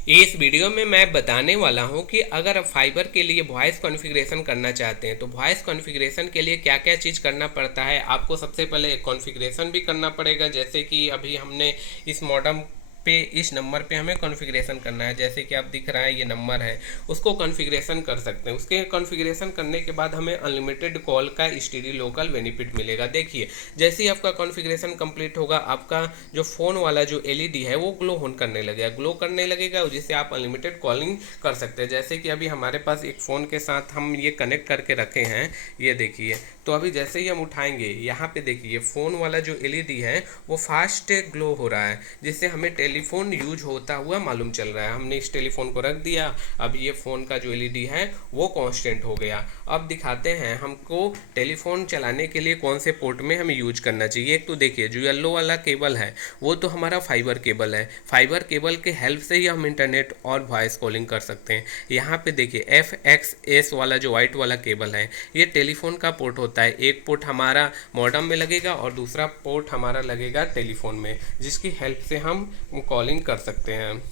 इस वीडियो में मैं बताने वाला हूं कि अगर आप फाइबर के लिए वॉइस कॉन्फ़िगरेशन करना चाहते हैं तो वॉइस कॉन्फ़िगरेशन के लिए क्या क्या चीज़ करना पड़ता है। आपको सबसे पहले कॉन्फ़िगरेशन भी करना पड़ेगा, जैसे कि अभी हमने इस मॉडेम पे इस नंबर पे हमें कॉन्फ़िगरेशन करना है। जैसे कि आप दिख रहा है ये नंबर है, उसको कॉन्फ़िगरेशन कर सकते हैं। उसके कॉन्फ़िगरेशन करने के बाद हमें अनलिमिटेड कॉल का स्टीडी लोकल बेनिफिट मिलेगा। देखिए, जैसे ही आपका कॉन्फ़िगरेशन कंप्लीट होगा, आपका जो फ़ोन वाला जो एलईडी है वो ग्लो ऑन करने लगेगा, ग्लो करने लगेगा, जिससे आप अनलिमिटेड कॉलिंग कर सकते हैं। जैसे कि अभी हमारे पास एक फ़ोन के साथ हम ये कनेक्ट करके रखे हैं, ये देखिए। तो अभी जैसे ही हम उठाएंगे, यहाँ पे देखिए फ़ोन वाला जो एलईडी है वो फास्ट ग्लो हो रहा है, जिससे हमें टेलीफोन यूज होता हुआ मालूम चल रहा है। हमने इस टेलीफोन को रख दिया, अब ये फ़ोन का जो एलईडी है वो कांस्टेंट हो गया। अब दिखाते हैं हमको टेलीफोन चलाने के लिए कौन से पोर्ट में हमें यूज करना चाहिए। एक तो देखिए, जो येलो वाला केबल है वो तो हमारा फाइबर केबल है। फाइबर केबल के हेल्प से ही हम इंटरनेट और वॉइस कॉलिंग कर सकते हैं। यहाँ पे देखिए FXS वाला जो वाइट वाला केबल है, ये टेलीफोन का पोर्ट होता है। एक पोर्ट हमारा मॉडेम में लगेगा और दूसरा पोर्ट हमारा लगेगा टेलीफोन में, जिसकी हेल्प से हम कॉलिंग कर सकते हैं।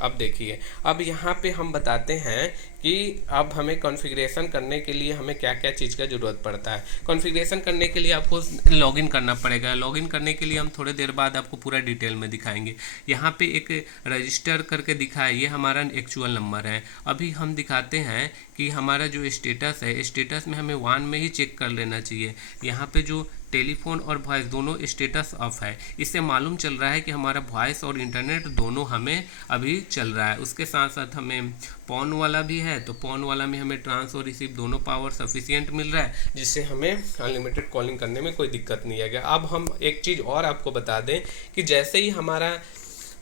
अब देखिए, अब यहाँ पे हम बताते हैं कि अब हमें कॉन्फ़िगरेशन करने के लिए हमें क्या क्या चीज़ का ज़रूरत पड़ता है। कॉन्फ़िगरेशन करने के लिए आपको लॉगिन करना पड़ेगा। लॉगिन करने के लिए हम थोड़ी देर बाद आपको पूरा डिटेल में दिखाएंगे। यहाँ पे एक रजिस्टर करके दिखा है, ये हमारा एक्चुअल नंबर है। अभी हम दिखाते हैं कि हमारा जो स्टेटस है, स्टेटस में हमें 1 में ही चेक कर लेना चाहिए। यहाँ पे जो टेलीफोन और वॉइस दोनों स्टेटस ऑफ है, इससे मालूम चल रहा है कि हमारा वॉइस और इंटरनेट दोनों हमें अभी चल रहा है। उसके साथ साथ हमें पॉन वाला भी है, तो पॉन वाला में हमें ट्रांस और रिसीव दोनों पावर सफिशियंट मिल रहा है, जिससे हमें अनलिमिटेड कॉलिंग करने में कोई दिक्कत नहीं आएगा। अब हम एक चीज़ और आपको बता दें कि जैसे ही हमारा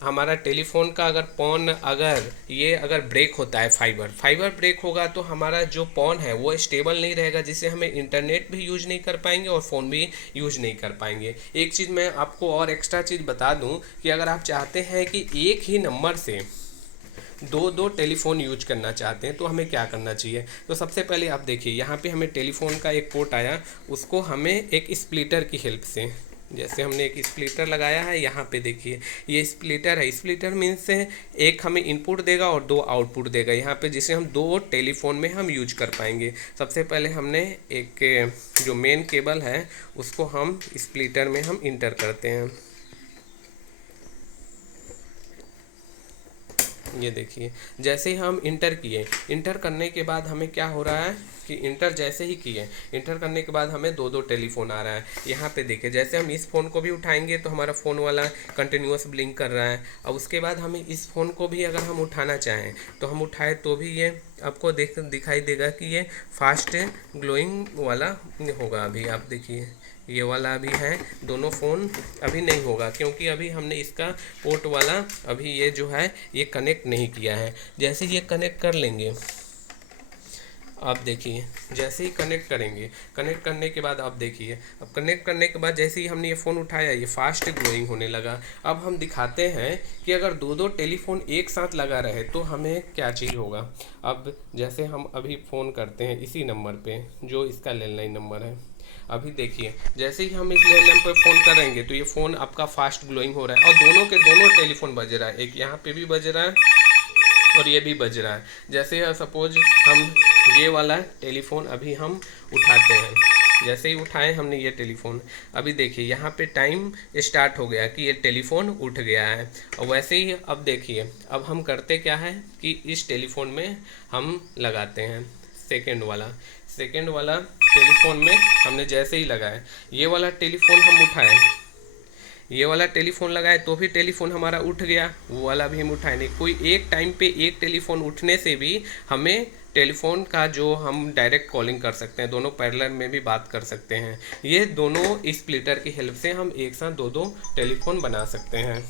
हमारा टेलीफोन का अगर पॉन अगर ब्रेक होता है, फाइबर ब्रेक होगा, तो हमारा जो पॉन है वो स्टेबल नहीं रहेगा, जिससे हमें इंटरनेट भी यूज नहीं कर पाएंगे और फ़ोन भी यूज नहीं कर पाएंगे। एक चीज़ मैं आपको और एक्स्ट्रा चीज़ बता दूं कि अगर आप चाहते हैं कि एक ही नंबर से दो दो टेलीफोन यूज करना चाहते हैं तो हमें क्या करना चाहिए। तो सबसे पहले आप देखिए, यहाँ पे हमें टेलीफोन का एक पोर्ट आया, उसको हमें एक स्प्लिटर की हेल्प से, जैसे हमने एक स्प्लिटर लगाया है, यहाँ पे देखिए ये स्प्लिटर है। स्प्लिटर मीन्स से एक हमें इनपुट देगा और दो आउटपुट देगा यहाँ पे, जिसे हम दो टेलीफोन में हम यूज कर पाएंगे। सबसे पहले हमने एक जो मेन केबल है उसको हम स्प्लिटर में हम इंटर करते हैं। ये देखिए, जैसे ही हम इंटर किए, इंटर करने के बाद हमें क्या हो रहा है कि इंटर जैसे ही किए, इंटर करने के बाद हमें दो दो टेलीफोन आ रहा है। यहाँ पे देखिए, जैसे हम इस फ़ोन को भी उठाएंगे तो हमारा फ़ोन वाला कंटिन्यूअस ब्लिंक कर रहा है। अब उसके बाद हमें इस फ़ोन को भी अगर हम उठाना चाहें तो हम उठाए तो भी ये आपको दिखाई देगा कि ये फास्ट ग्लोइंग वाला होगा। अभी आप देखिए, ये वाला अभी है, दोनों फ़ोन अभी नहीं होगा, क्योंकि अभी हमने इसका पोर्ट वाला अभी ये जो है ये कनेक्ट नहीं किया है। जैसे ये कनेक्ट कर लेंगे, आप देखिए, जैसे ही कनेक्ट करेंगे, कनेक्ट करने के बाद आप देखिए, अब कनेक्ट करने के बाद जैसे ही हमने ये फ़ोन उठाया, ये फास्ट ग्लोइंग होने लगा। अब हम दिखाते हैं कि अगर दो दो टेलीफोन एक साथ लगा रहे तो हमें क्या चीज़ होगा। अब जैसे हम अभी फ़ोन करते हैं इसी नंबर पे, जो इसका लैंडलाइन नंबर है। अभी देखिए, जैसे ही हम इस लैंडलाइन पर फ़ोन करेंगे तो ये फ़ोन आपका फास्ट ग्लोइंग हो रहा है और दोनों के दोनों टेलीफोन बज रहा है, एक यहाँ पे भी बज रहा है और ये भी बज रहा है। जैसे सपोज हम ये वाला टेलीफोन अभी हम उठाते हैं, जैसे ही उठाए हमने ये टेलीफोन, अभी देखिए यहाँ पे टाइम स्टार्ट हो गया कि ये टेलीफोन उठ गया है। और वैसे ही अब देखिए, अब हम करते क्या है कि इस टेलीफोन में हम लगाते हैं सेकेंड वाला टेलीफोन में हमने जैसे ही लगाया, ये वाला टेलीफोन हम उठाए, ये वाला टेलीफोन लगाए तो भी टेलीफोन हमारा उठ गया, वो वाला भी हम उठाए नहीं। कोई एक टाइम पे एक टेलीफोन उठने से भी हमें टेलीफोन का जो हम डायरेक्ट कॉलिंग कर सकते हैं, दोनों पैरेलल में भी बात कर सकते हैं। ये दोनों स्प्लिटर की हेल्प से हम एक साथ दो दो टेलीफोन बना सकते हैं।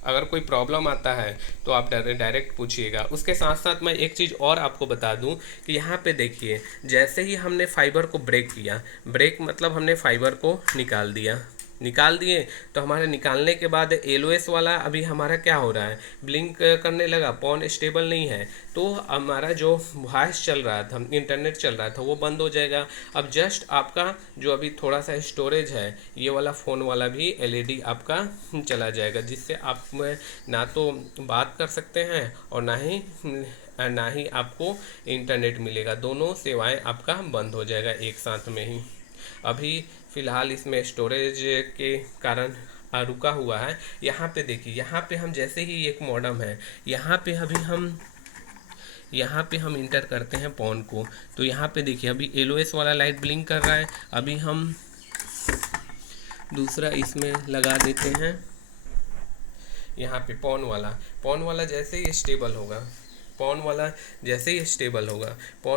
अगर कोई प्रॉब्लम आता है तो आप डायरेक्ट पूछिएगा। उसके साथ साथ मैं एक चीज़ और आपको बता दूं कि यहाँ पे देखिए, जैसे ही हमने फाइबर को ब्रेक किया, ब्रेक मतलब हमने फाइबर को निकाल दिया, निकाल दिए। तो हमारे निकालने के बाद एलओएस वाला अभी हमारा क्या हो रहा है, ब्लिंक करने लगा, फोन स्टेबल नहीं है, तो हमारा जो वॉइस चल रहा था, इंटरनेट चल रहा था, वो बंद हो जाएगा। अब जस्ट आपका जो अभी थोड़ा सा स्टोरेज है, ये वाला फ़ोन वाला भी एलईडी आपका चला जाएगा, जिससे आप ना तो बात कर सकते हैं और ना ही आपको इंटरनेट मिलेगा। दोनों सेवाएं आपका बंद हो जाएगा एक साथ में ही। अभी फ़िलहाल इसमें स्टोरेज के कारण रुका हुआ है। यहाँ पे देखिए, यहाँ पे हम जैसे ही एक मॉडम है, यहाँ पे हम इंटर करते हैं पॉन को, तो यहाँ पे देखिए अभी एलओएस वाला लाइट ब्लिंक कर रहा है। अभी हम दूसरा इसमें लगा देते हैं, यहाँ पे पॉन वाला जैसे ही स्टेबल होगा, पॉन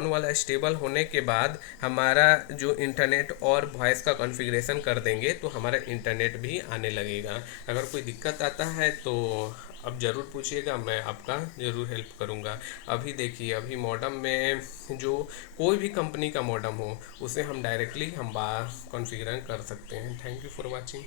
वाला स्टेबल होने के बाद हमारा जो इंटरनेट और वॉइस का कॉन्फ़िगरेशन कर देंगे तो हमारा इंटरनेट भी आने लगेगा। अगर कोई दिक्कत आता है तो अब ज़रूर पूछिएगा, मैं आपका ज़रूर हेल्प करूँगा। अभी देखिए, अभी मॉडम में जो कोई भी कंपनी का मॉडम हो, उसे हम डायरेक्टली कॉन्फ़िगर कर सकते हैं। Thank you for watching.